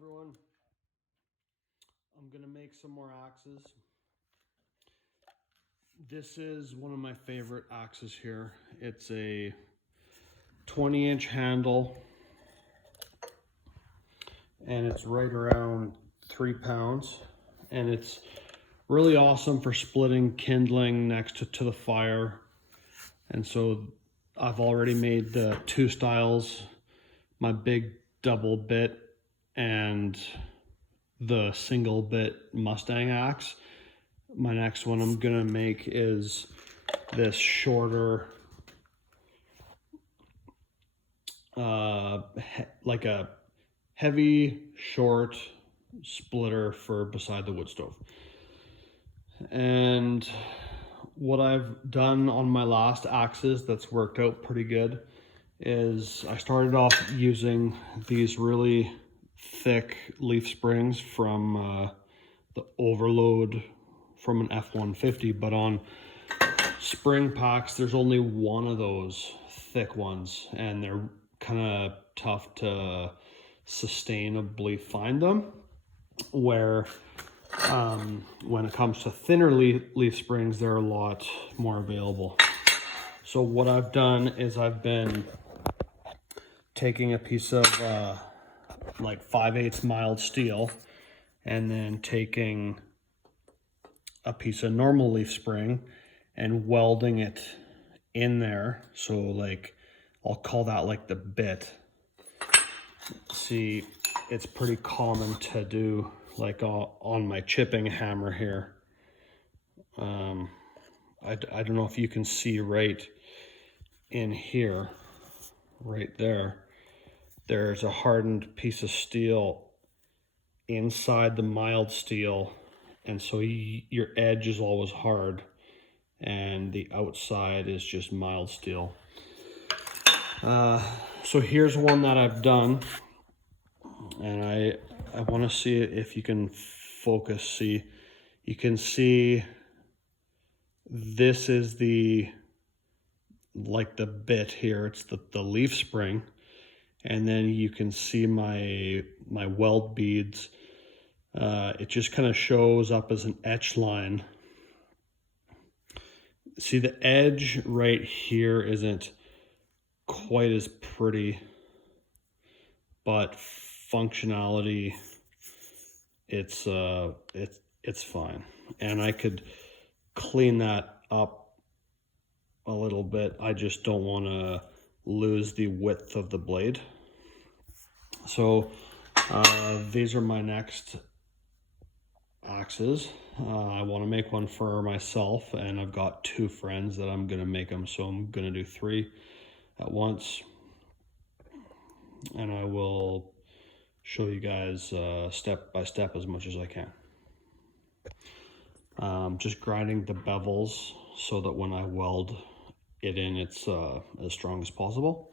everyone. I'm gonna make some more axes. This is one of my favorite axes here. It's a 20-inch handle and it's right around 3 pounds, and it's really awesome for splitting kindling next to the fire. And so I've already made the 2 styles, my big double bit and the single bit Mustang axe. My next one I'm gonna make is this shorter, like a heavy short splitter for beside the wood stove. And what I've done on my last axes that's worked out pretty good is I started off using these really thick leaf springs from the overload from an F-150, but on spring packs there's only one of those thick ones, and they're kind of tough to sustainably find them, where when it comes to thinner leaf springs, they're a lot more available. So what I've done is I've been taking a piece of like 5/8 mild steel, and then taking a piece of normal leaf spring and welding it in there. So like, I'll call that like the bit. See, it's pretty common to do like on my chipping hammer here. I don't know if you can see right in here, right there, there's a hardened piece of steel inside the mild steel, and so your edge is always hard and the outside is just mild steel. So here's one that I've done, and I want to see if you can focus. See, you can see this is the bit here. It's the leaf spring, and then you can see my weld beads. It just kind of shows up as an etch line. See, the edge right here isn't quite as pretty, but functionality, it's fine. And I could clean that up a little bit. I just don't want to lose the width of the blade. So these are my next axes. I want to make one for myself, and I've got 2 friends that I'm gonna make them, so I'm gonna do 3 at once, and I will show you guys step by step as much as I can. Just grinding the bevels so that when I weld it in, it's as strong as possible.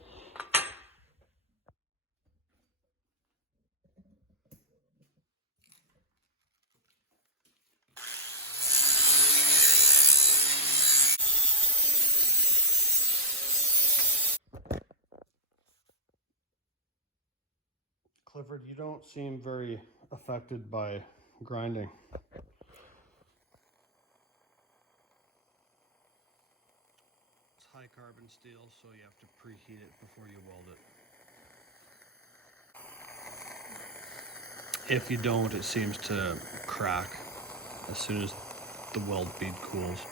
Clifford, you don't seem very affected by grinding. It's high carbon steel, so you have to preheat it before you weld it. If you don't, it seems to crack as soon as the weld bead cools.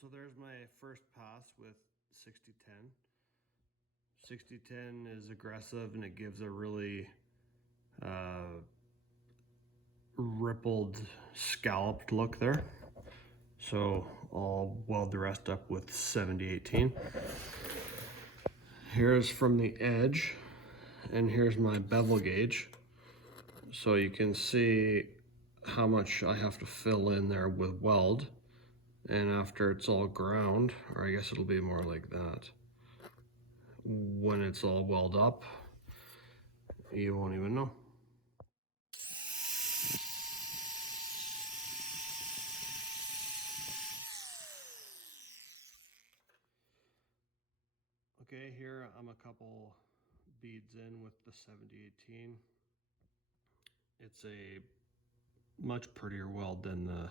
So there's my first pass with 60-10. 60-10 is aggressive and it gives a really rippled, scalloped look there. So I'll weld the rest up with 70-18. Here's from the edge, and here's my bevel gauge. So you can see how much I have to fill in there with weld. And after it's all ground, or I guess it'll be more like that, when it's all weld up, you won't even know. Okay, here I'm a couple beads in with the 70-18. It's a much prettier weld than the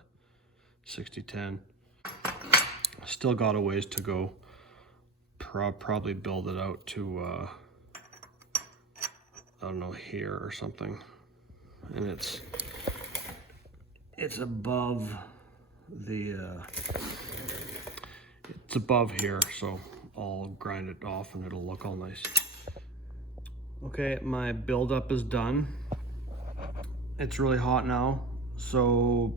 60-10. Still got a ways to go. Probably build it out to, I don't know, here or something. And it's above the, it's above here, so I'll grind it off and it'll look all nice. Okay, my buildup is done. It's really hot now, so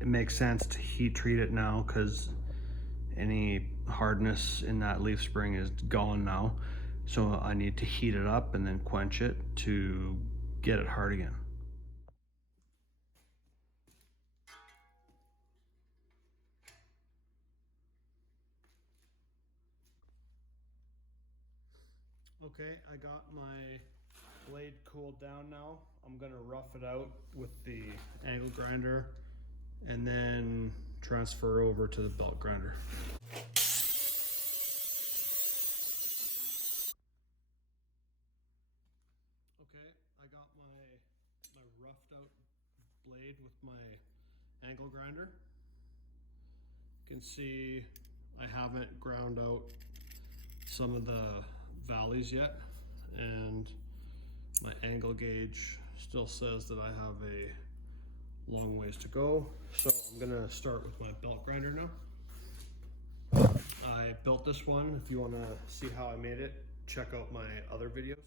it makes sense to heat treat it now because any hardness in that leaf spring is gone now. So I need to heat it up and then quench it to get it hard again. Okay, I got my blade cooled down now. I'm gonna rough it out with the angle grinder and then transfer over to the belt grinder. Okay, I got my roughed out blade with my angle grinder. You can see I haven't ground out some of the valleys yet, and my angle gauge still says that I have a long ways to go. So I'm gonna start with my belt grinder now. I built this one. If you wanna see how I made it, check out my other videos.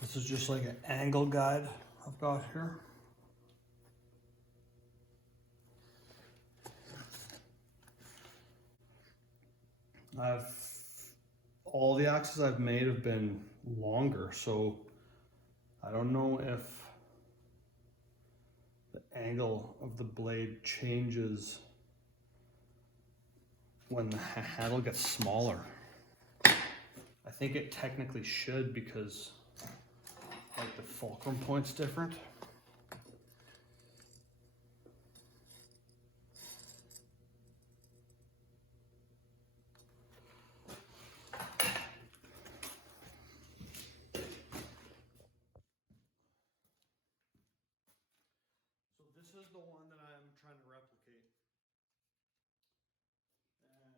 This is just like an angle guide I've got here. All the axes I've made have been longer, so I don't know if the angle of the blade changes when the handle gets smaller. I think it technically should because like the fulcrum point's different. So this is the one that I'm trying to replicate. And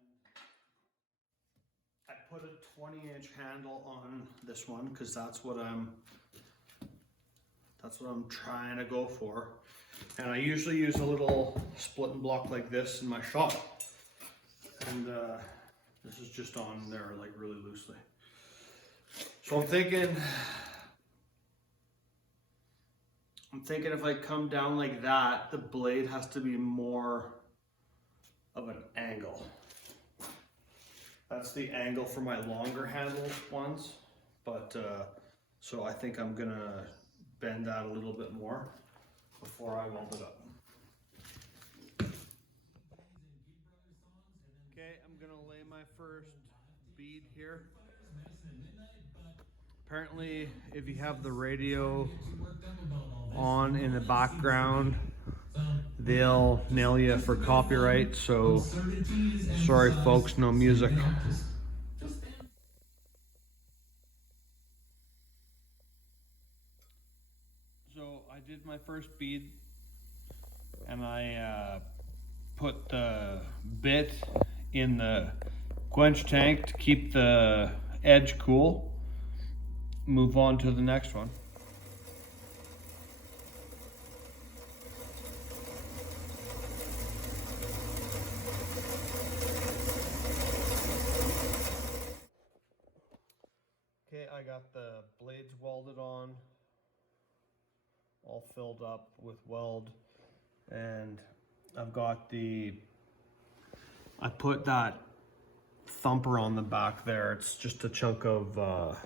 I put a 20-inch handle on this one because that's what I'm trying to go for. And I usually use a little split and block like this in my shop. And this is just on there like really loosely. So I'm thinking if I come down like that, the blade has to be more of an angle. That's the angle for my longer handle ones. But so I think I'm gonna bend that a little bit more before I weld it up. Okay, I'm gonna lay my first bead here. Apparently, if you have the radio on in the background, they'll nail you for copyright. So, sorry folks, no music. So I did my first bead, and I put the bit in the quench tank to keep the edge cool. Move on to the next one. Okay, I got the blades welded on, all filled up with weld, and I've got I put that thumper on the back there. It's just a chunk of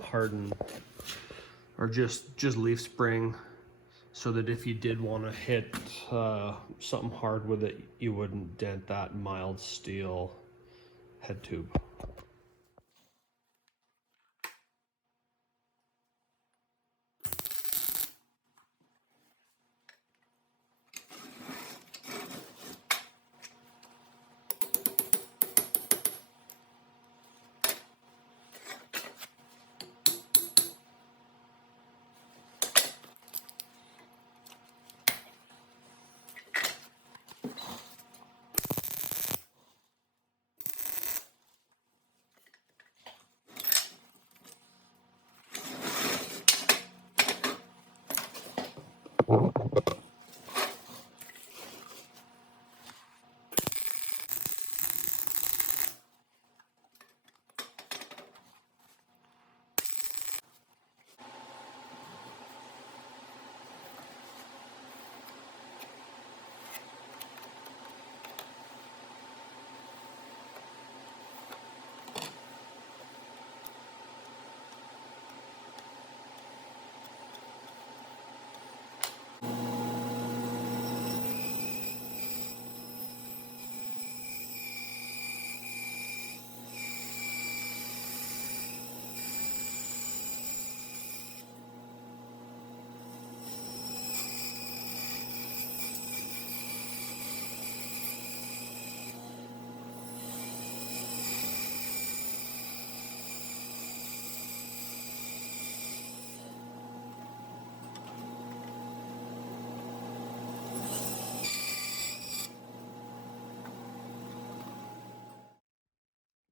hardened, or just leaf spring, so that if you did want to hit something hard with it, you wouldn't dent that mild steel head tube.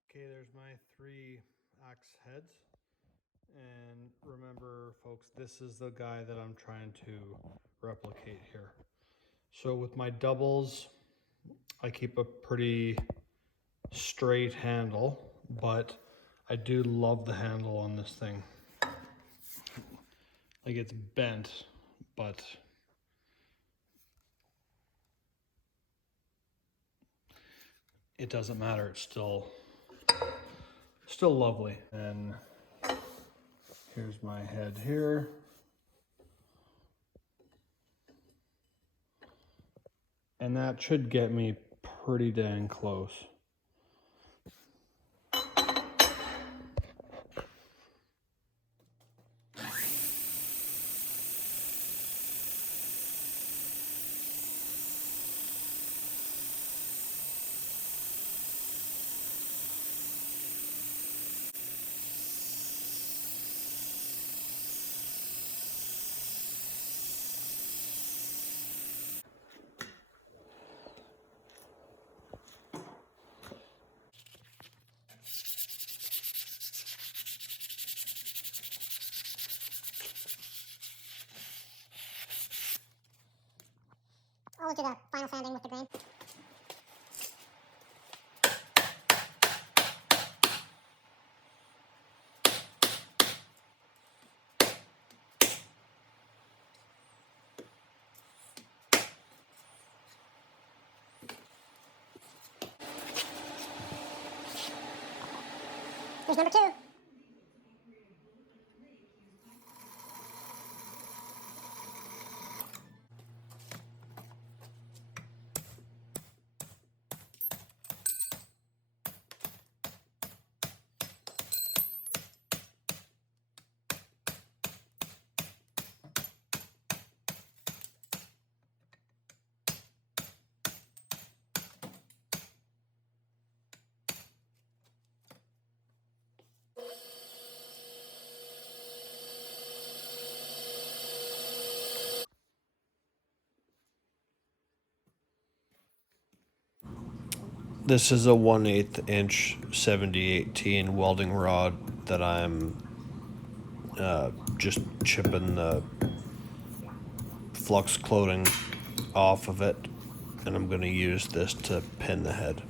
Okay, there's my 3 axe heads. And remember, folks, this is the guy that I'm trying to replicate here. So with my doubles, I keep a pretty straight handle, but I do love the handle on this thing. Like, it's bent, but it doesn't matter. It's still lovely. And here's my head here. And that should get me pretty dang close. I'll do the final sanding with the grain. Here's number 2. This is a 1/8 inch 7018 welding rod that I'm just chipping the flux coating off of it, and I'm going to use this to pin the head.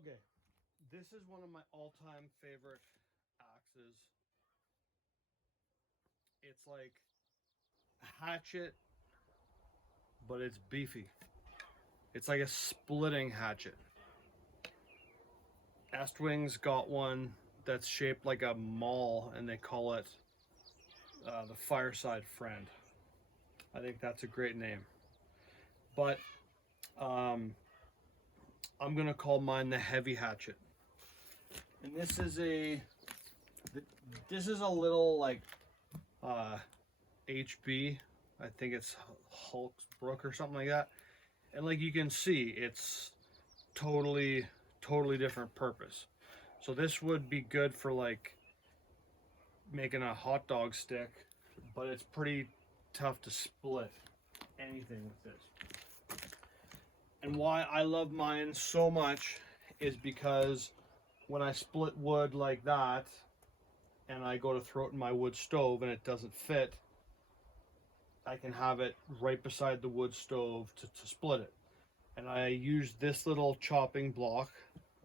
Okay, this is one of my all-time favorite axes. It's like a hatchet, but it's beefy. It's like a splitting hatchet. Estwing's got one that's shaped like a maul, and they call it the Fireside Friend. I think that's a great name. But I'm gonna call mine the Heavy Hatchet. And this is a little like HB. I think it's Hulk's Brook or something like that. And like you can see, it's totally different purpose. So this would be good for like making a hot dog stick, but it's pretty tough to split anything with this. And why I love mine so much is because when I split wood like that and I go to throw it in my wood stove and it doesn't fit, I can have it right beside the wood stove to split it. And I use this little chopping block.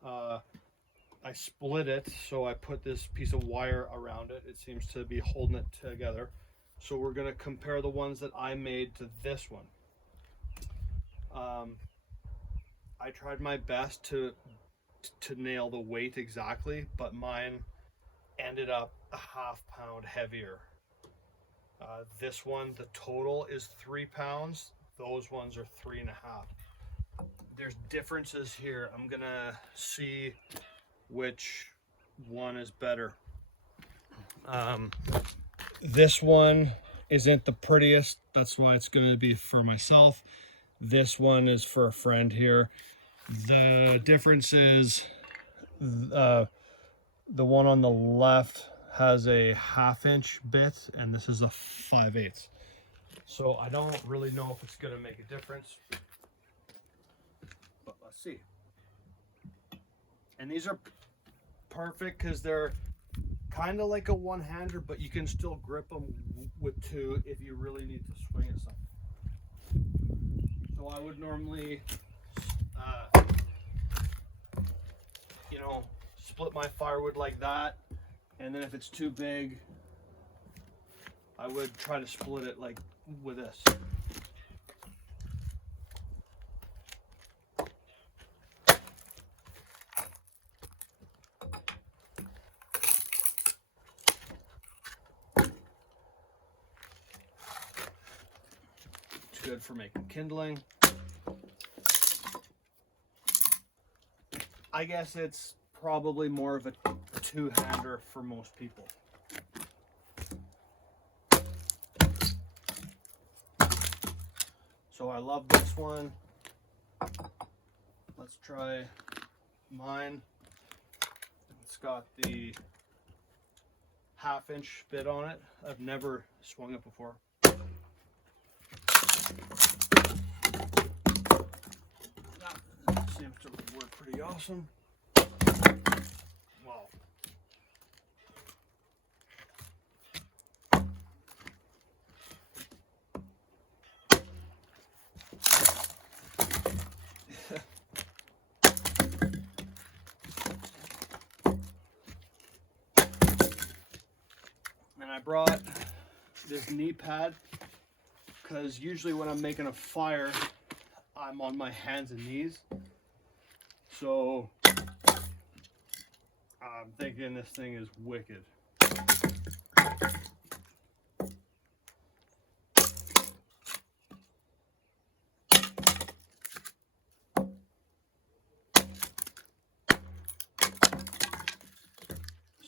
I split it, so I put this piece of wire around it. It seems to be holding it together. So we're going to compare the ones that I made to this one. I tried my best to nail the weight exactly, but mine ended up a ½ pound heavier. This one, the total is 3 pounds. Those ones are 3.5. There's differences here. I'm gonna see which one is better. This one isn't the prettiest. That's why it's gonna be for myself. This one is for a friend here. The difference is the one on the left has a ½ inch bit and this is a 5/8. So I don't really know if it's gonna make a difference, but let's see. And these are perfect because they're kind of like a one-hander, but you can still grip them with two if you really need to swing at something. So I would normally split my firewood like that, and then if it's too big, I would try to split it like with this. It's good for making kindling. I guess it's probably more of a two-hander for most people. So I love this one. Let's try mine. It's got the 1/2-inch bit on it. I've never swung it before. That seems to work pretty awesome. Wow. And I brought this knee pad because usually when I'm making a fire, I'm on my hands and knees. So I'm thinking this thing is wicked.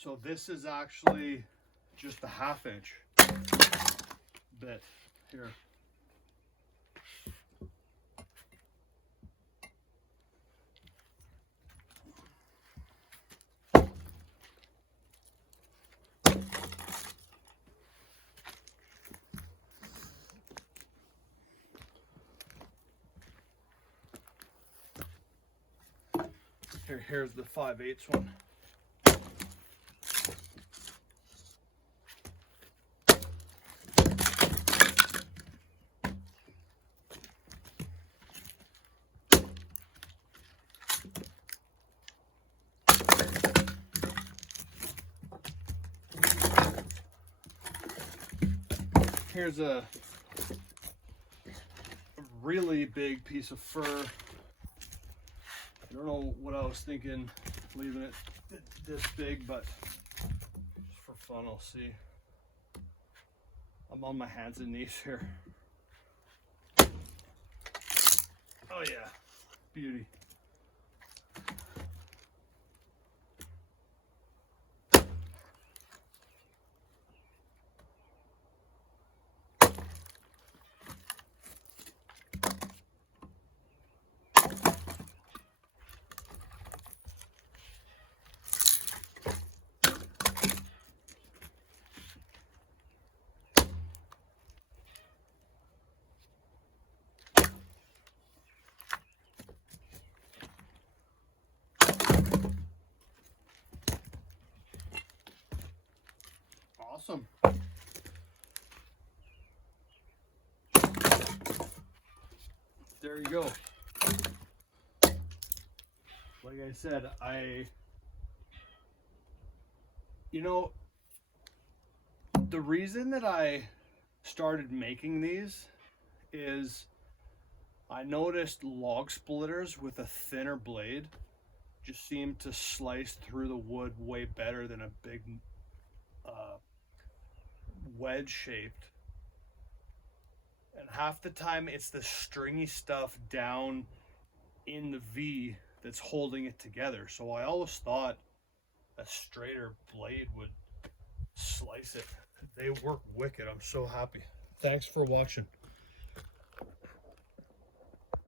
So this is actually just a 1/2-inch bit here. Here's the 5/8 one. Here's a really big piece of fir. I don't know what I was thinking leaving it this big, but just for fun, I'll see. I'm on my hands and knees here. Oh yeah, beauty. Awesome. There you go. Like I said, you know, the reason that I started making these is I noticed log splitters with a thinner blade just seem to slice through the wood way better than a big wedge shaped. And half the time it's the stringy stuff down in the V that's holding it together. So I always thought a straighter blade would slice it. They work wicked. I'm so happy. Thanks for watching.